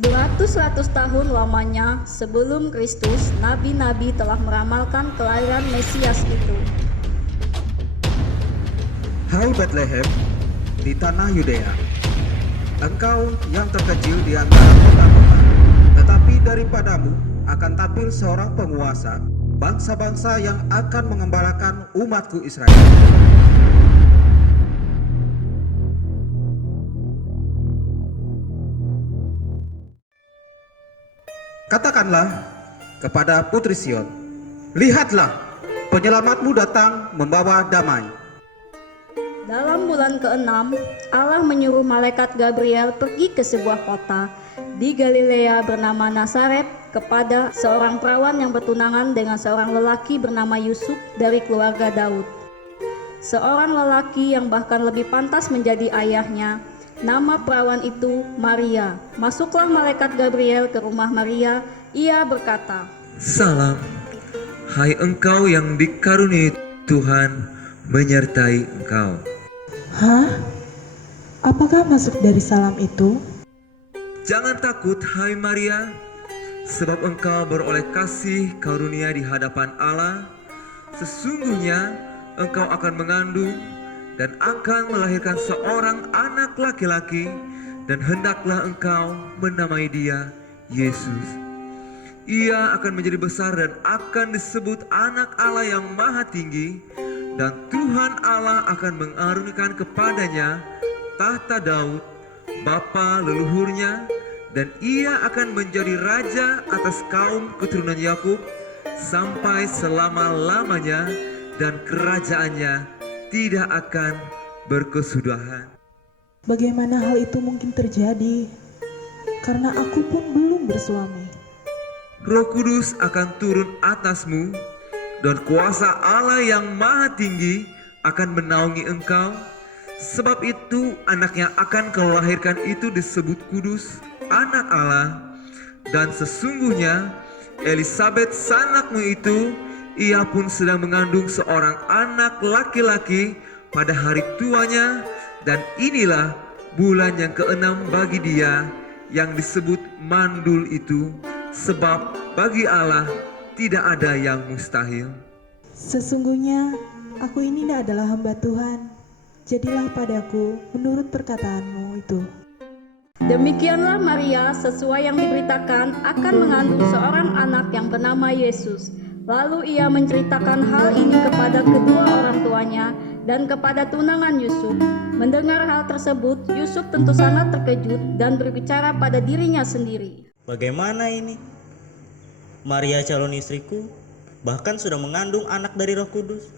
Beratus-ratus tahun lamanya sebelum Kristus, nabi-nabi telah meramalkan kelahiran Mesias itu. Hai Bethlehem, di tanah Yudea, engkau yang terkecil di antara kota-kota, tetapi daripadamu akan tampil seorang penguasa, bangsa-bangsa yang akan mengembalakan umatku Israel. Katakanlah kepada putri Sion, lihatlah, penyelamatmu datang membawa damai. Dalam bulan ke-6, Allah menyuruh malaikat Gabriel pergi ke sebuah kota di Galilea bernama Nazaret kepada seorang perawan yang bertunangan dengan seorang lelaki bernama Yusuf dari keluarga Daud. Seorang lelaki yang bahkan lebih pantas menjadi ayahnya. Nama perawan itu Maria. Masuklah malaikat Gabriel ke rumah Maria. Ia berkata, Salam, hai engkau yang dikaruniai Tuhan menyertai engkau. Hah? Apakah maksud dari salam itu? Jangan takut hai Maria, sebab engkau beroleh kasih karunia di hadapan Allah. Sesungguhnya engkau akan mengandung dan akan melahirkan seorang anak laki-laki, dan hendaklah engkau menamai dia Yesus. Ia akan menjadi besar dan akan disebut anak Allah yang maha tinggi, dan Tuhan Allah akan mengaruniakan kepadanya tahta Daud, bapa leluhurnya, dan ia akan menjadi raja atas kaum keturunan Yakub sampai selama-lamanya, dan kerajaannya tidak akan berkesudahan. Bagaimana hal itu mungkin terjadi? Karena aku pun belum bersuami. Roh Kudus akan turun atasmu, dan kuasa Allah yang maha tinggi akan menaungi engkau. Sebab itu anak yang akan kau lahirkan itu disebut kudus, anak Allah. Dan sesungguhnya Elisabet sanakmu itu, ia pun sedang mengandung seorang anak laki-laki pada hari tuanya, dan inilah bulan yang ke-6 bagi dia yang disebut mandul itu, sebab bagi Allah tidak ada yang mustahil. Sesungguhnya aku ini adalah hamba Tuhan. Jadilah padaku menurut perkataanmu itu. demikianlah Maria sesuai yang diberitakan akan mengandung seorang anak yang bernama Yesus. Lalu ia menceritakan hal ini kepada kedua orang tuanya dan kepada tunangan Yusuf. Mendengar hal tersebut, Yusuf tentu sangat terkejut dan berbicara pada dirinya sendiri. Bagaimana ini? Maria calon istriku bahkan sudah mengandung anak dari Roh Kudus.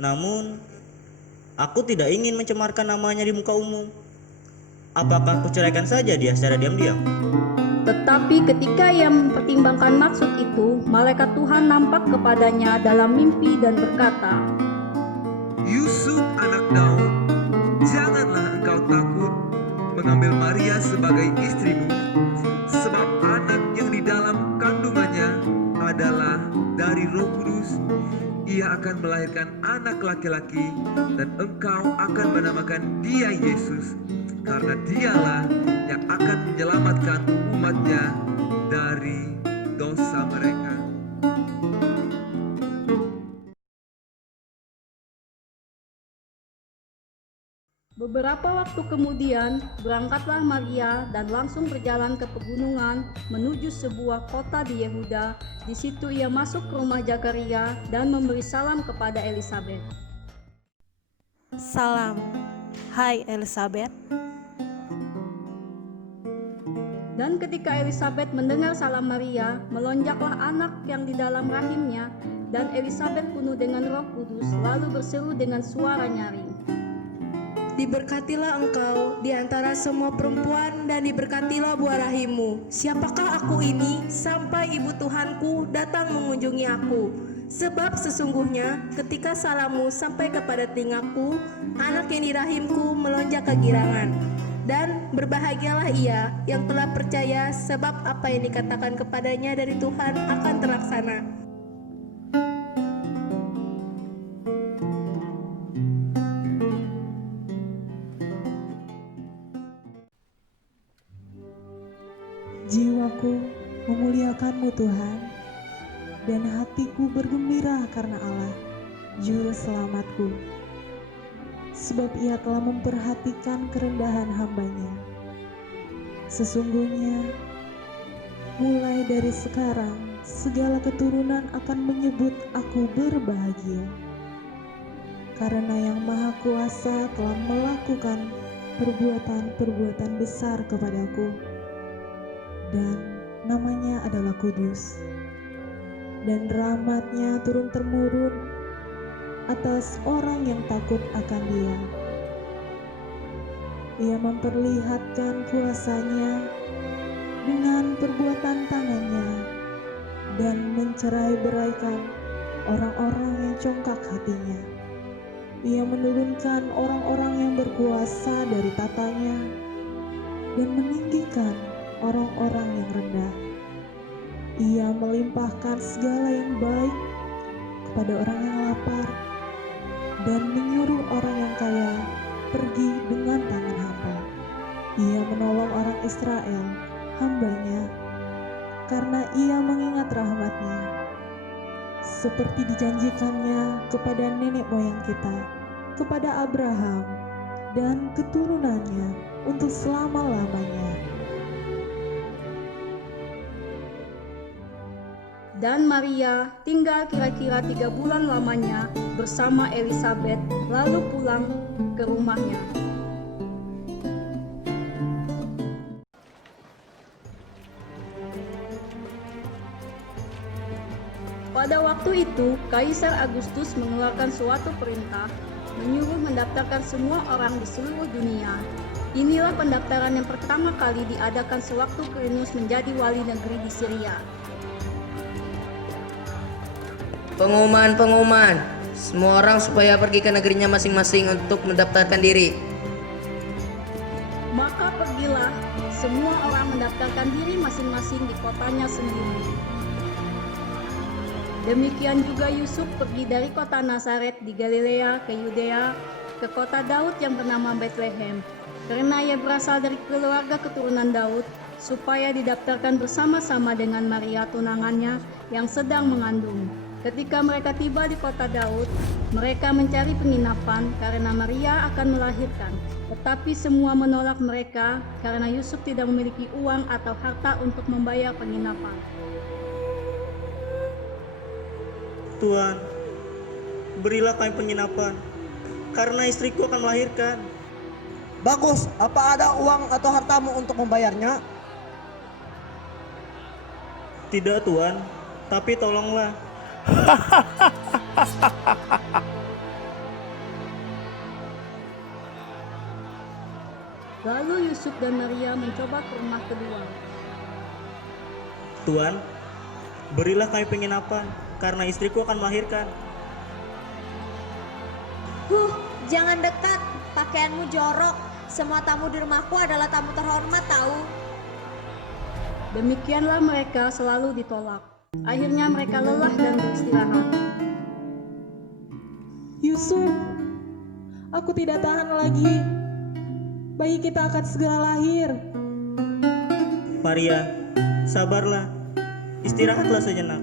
Namun, aku tidak ingin mencemarkan namanya di muka umum. Apakah aku ceraikan saja dia secara diam-diam? Tetapi ketika ia mempertimbangkan maksud itu, malaikat Tuhan nampak kepadanya dalam mimpi dan berkata, Yusuf anak Daud, janganlah engkau takut mengambil Maria sebagai istrimu, sebab anak yang di dalam kandungannya adalah dari Roh Kudus. Ia akan melahirkan anak laki-laki, dan engkau akan menamakan dia Yesus, karena dialah yang akan menyelamatkan umatnya dari dosa mereka. Beberapa waktu kemudian, berangkatlah Maria dan langsung berjalan ke pegunungan menuju sebuah kota di Yehuda. Di situ ia masuk ke rumah Zakaria dan memberi salam kepada Elisabet. Salam, hai Elisabet. Dan ketika Elisabet mendengar salam Maria, melonjaklah anak yang di dalam rahimnya, dan Elisabet penuh dengan Roh Kudus, lalu berseru dengan suara nyaring, Diberkatilah engkau di antara semua perempuan, dan diberkatilah buah rahimmu. Siapakah aku ini sampai ibu Tuhanku datang mengunjungi aku? Sebab sesungguhnya ketika salammu sampai kepada telingaku, anak yang di rahimku melonjak kegirangan. Dan berbahagialah ia yang telah percaya, sebab apa yang dikatakan kepadanya dari Tuhan akan terlaksana. Jiwaku memuliakan-Mu Tuhan, dan hatiku bergembira karena Allah, Juru Selamatku. Sebab Ia telah memperhatikan kerendahan hamba-Nya. Sesungguhnya, mulai dari sekarang, segala keturunan akan menyebut aku berbahagia. Karena Yang Maha Kuasa telah melakukan perbuatan-perbuatan besar kepadaku, dan namanya adalah kudus, dan rahmat-Nya turun-temurun atas orang yang takut akan Dia. Ia memperlihatkan kuasa-Nya dengan perbuatan tangan-Nya dan mencerai-beraikan orang-orang yang congkak hatinya. Ia menurunkan orang-orang yang berkuasa dari tatanya dan meninggikan orang-orang yang rendah. Ia melimpahkan segala yang baik kepada orang yang lapar dan menyuruh orang yang kaya pergi dengan tangan hampa. Ia menolong orang Israel, hamba-Nya, karena Ia mengingat rahmat-Nya, seperti dijanjikannya kepada nenek moyang kita, kepada Abraham dan keturunannya untuk selama-lamanya. Dan Maria tinggal kira-kira 3 bulan lamanya bersama Elisabet, lalu pulang ke rumahnya. Pada waktu itu, Kaisar Agustus mengeluarkan suatu perintah menyuruh mendaftarkan semua orang di seluruh dunia. Inilah pendaftaran yang pertama kali diadakan sewaktu Quirinius menjadi wali negeri di Syria. Pengumuman, semua orang supaya pergi ke negerinya masing-masing untuk mendaftarkan diri. Maka pergilah semua orang mendaftarkan diri masing-masing di kotanya sendiri. Demikian juga Yusuf pergi dari kota Nazaret di Galilea ke Yudea, ke kota Daud yang bernama Betlehem, karena ia berasal dari keluarga keturunan Daud, supaya didaftarkan bersama-sama dengan Maria tunangannya yang sedang mengandung. Ketika mereka tiba di kota Daud, mereka mencari penginapan karena Maria akan melahirkan. Tetapi semua menolak mereka karena Yusuf tidak memiliki uang atau harta untuk membayar penginapan. Tuhan, berilah kami penginapan, karena istriku akan melahirkan. Bagus, apa ada uang atau hartamu untuk membayarnya? Tidak Tuhan, tapi tolonglah. Lalu Yusuf dan Maria mencoba ke rumah kedua. Tuhan, berilah kami penginapan, karena istriku akan melahirkan. Jangan dekat, pakaianmu jorok. Semua tamu di rumahku adalah tamu terhormat tahu. Demikianlah mereka selalu ditolak. Akhirnya mereka lelah dan beristirahat. Yusuf, aku tidak tahan lagi. Bayi kita akan segera lahir. Maria, sabarlah, istirahatlah sejenak.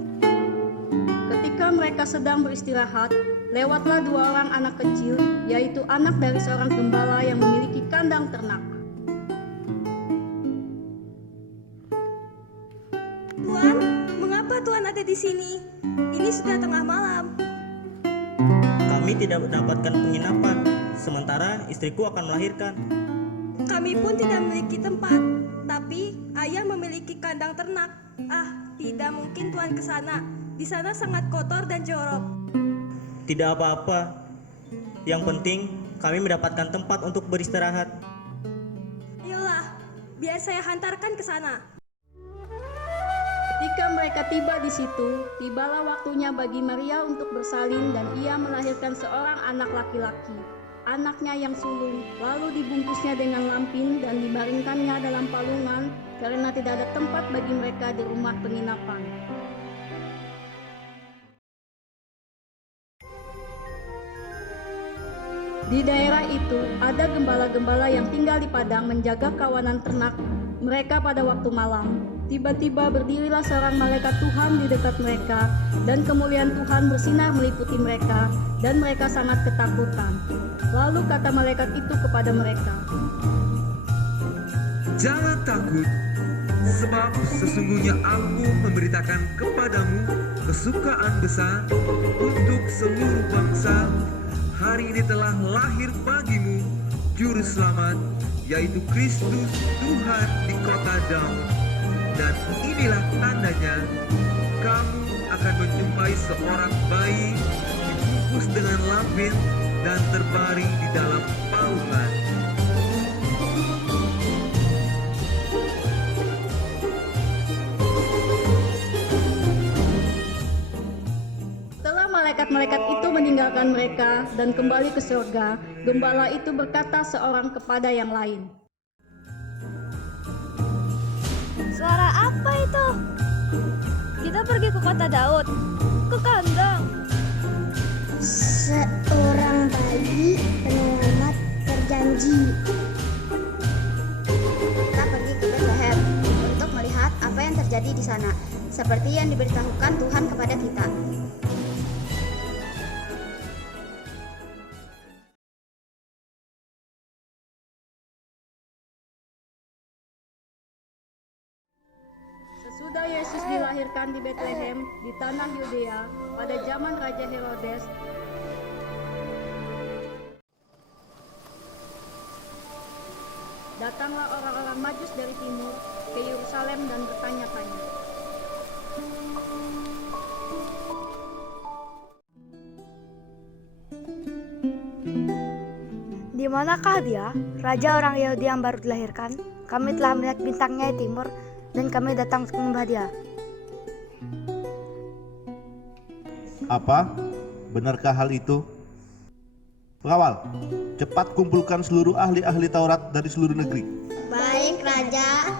Ketika mereka sedang beristirahat, lewatlah 2 orang anak kecil, yaitu anak dari seorang gembala yang memiliki kandang ternak. Tuan, mengapa Tuan ada di sini? Ini sudah tengah malam. Kami tidak mendapatkan penginapan, sementara istriku akan melahirkan. Kami pun tidak memiliki tempat, tapi ayah memiliki kandang ternak. Tidak mungkin Tuan ke sana. Di sana sangat kotor dan jorok. Tidak apa-apa, yang penting kami mendapatkan tempat untuk beristirahat. Ayolah, biar saya hantarkan ke sana. Ketika mereka tiba di situ, tibalah waktunya bagi Maria untuk bersalin dan ia melahirkan seorang anak laki-laki. Anaknya yang sulung, lalu dibungkusnya dengan lampin dan dibaringkannya dalam palungan karena tidak ada tempat bagi mereka di rumah penginapan. Di daerah itu ada gembala-gembala yang tinggal di padang menjaga kawanan ternak mereka pada waktu malam. tiba-tiba berdirilah seorang malaikat Tuhan di dekat mereka, dan kemuliaan Tuhan bersinar meliputi mereka, dan mereka sangat ketakutan. Lalu kata malaikat itu kepada mereka, Jangan takut, sebab sesungguhnya aku memberitakan kepadamu kesukaan besar untuk seluruh bangsa. Hari ini telah lahir bagimu Juru Selamat, yaitu Kristus Tuhan di kota Daud. Dan inilah tandanya, kamu akan menjumpai seorang bayi dibungkus dengan lampin dan terbaring di dalam paungan. setelah malaikat-malaikat itu meninggalkan mereka dan kembali ke surga, gembala itu berkata seorang kepada yang lain, Suara apa itu? Kita pergi ke kota Daud, ke kandang. Seorang bayi penyelamat terjanji. Kita pergi ke Bethlehem untuk melihat apa yang terjadi di sana, seperti yang diberitahukan Tuhan kepada kita. sesudah Yesus dilahirkan di Bethlehem di tanah Yudea pada zaman Raja Herodes, datanglah orang-orang Majus dari timur ke Yerusalem dan bertanya-tanya, Di manakah dia, raja orang Yahudi yang baru dilahirkan? Kami telah melihat bintangnya di timur dan kami datang untuk menyembah dia. Apa? Benarkah hal itu? Pengawal, cepat kumpulkan seluruh ahli-ahli Taurat dari seluruh negeri. Baik, Raja.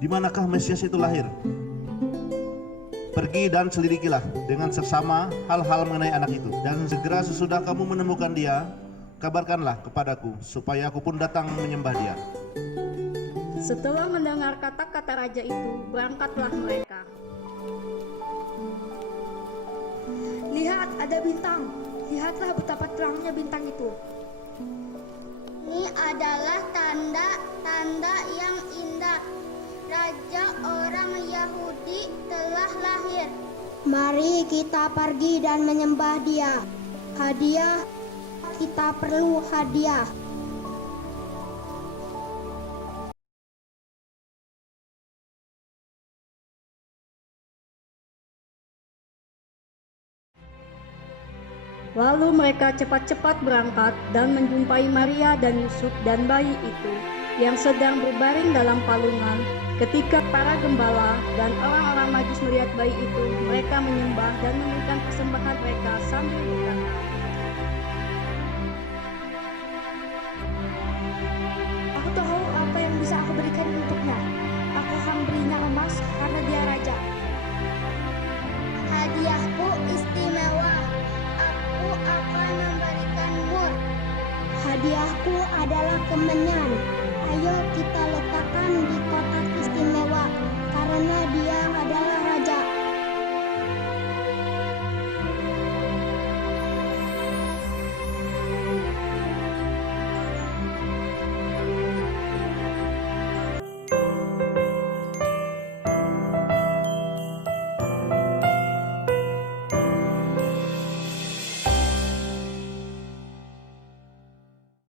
Di manakah Mesias itu lahir? Pergi dan selidikilah dengan seksama hal-hal mengenai anak itu. Dan segera sesudah kamu menemukan dia, kabarkanlah kepadaku, supaya aku pun datang menyembah dia. Setelah mendengar kata-kata raja itu, berangkatlah mereka. Lihat, ada bintang. Lihatlah betapa terangnya bintang itu. Ini adalah tanda-tanda yang indah. Raja orang Yahudi telah lahir. Mari kita pergi dan menyembah dia. Hadiah, kita perlu hadiah. Lalu mereka cepat-cepat berangkat dan menjumpai Maria dan Yusuf dan bayi itu yang sedang berbaring dalam palungan. Ketika para gembala dan orang-orang Majus melihat bayi itu, mereka menyembah dan memberikan persembahan mereka sambil berkata, Aku tahu apa yang bisa aku berikan untuknya. Aku akan berinya emas karena dia raja. Hadiahku istimewa. Aku akan memberikan mur. Hadiahku adalah kemenyan.